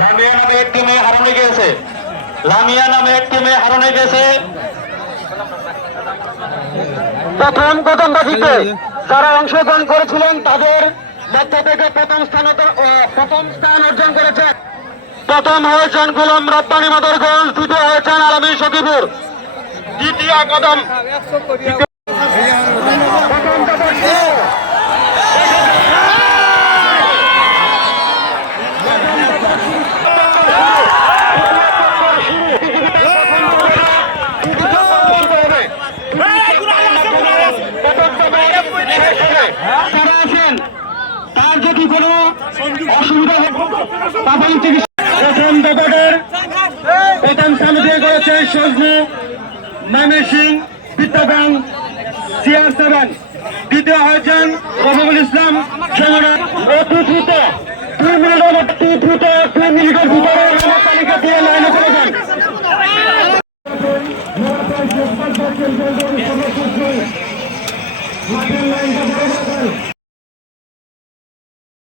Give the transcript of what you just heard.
লামিয়া নামে একটি মেয়ে হারানো গিয়েছে। লামিয়া নামে একটি মেয়ে হারানো গেছে। প্রথম বাজিতে যারা অংশগ্রহণ করেছিলেন তাদের মধ্য থেকে প্রথম স্থান অর্জন করেছেন। প্রথম হয়েছেন গোলাম রব্বানী মাদারগঞ্জ, দ্বিতীয় হয়েছেন আলামী সখীপুর, দ্বিতীয় কদম তার যদি কোনো অসুবিধা প্রথম দফাটের প্রথম সমিতি করেছে সজনু ময়মনসিংহ বিদ্যাব্যাংক CR7, দ্বিতীয় হয়েছেন রফিকুল ইসলাম দ্রুত 2 মিনিটের ভিতরে তালিকা দিয়ে লাইনে চলে যান।